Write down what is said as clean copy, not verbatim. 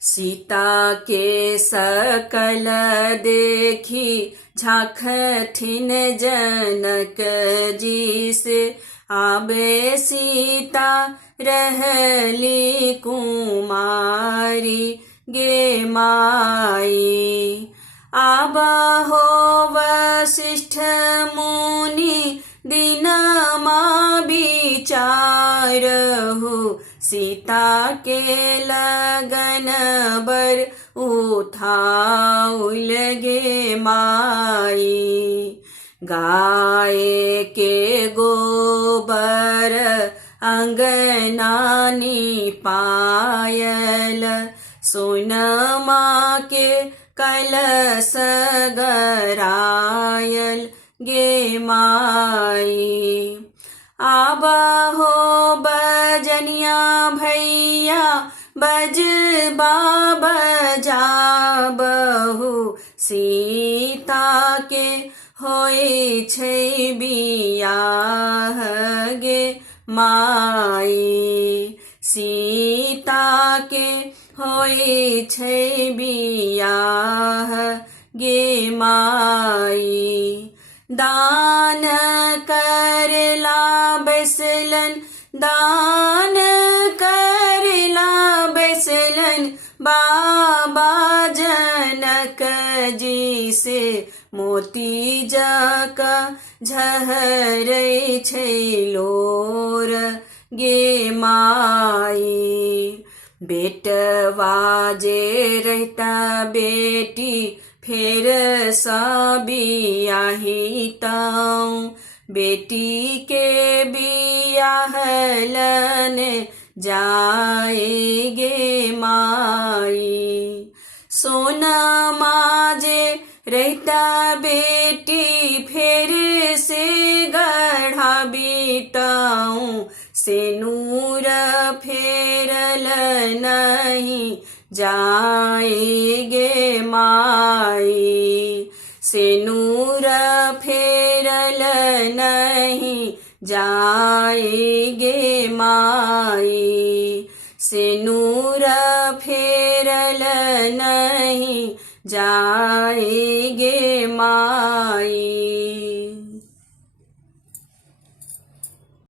सीता के सकल देखी झाँखथिन जनक जी से, आबे सीता रहली कुमारी गे माई। आबहो वसिष्ठ मुनि दिनमा विचारहु, सीता के लगन बर उठाउल गे माई। गाय के गोबर अंगनानी पायल, सोनमा के कलश गरायल गे माई। आबहो बजनिया भैया बजबा बजाबहु, सीता के होय छै बियाह गे माई। सीता के होय छै बियाह गे माई। दान करला बैसलन, दान करला बैसलन बाबा जनक जी से, मोती जका झरै छै लोर गे माई। बेटवा जे रहता बेटी फेर सा बियाहिताऊं, बेटी के बियाहलन जाए गे माई। सोनमा जे रहता बेटी फेर से गढ़ा बीताऊं, से नूर फेरल नहीं जाए गे माई। से नूर फेरल नहीं जाए गे माई। से नूर फेरल नहीं जाए गे माई।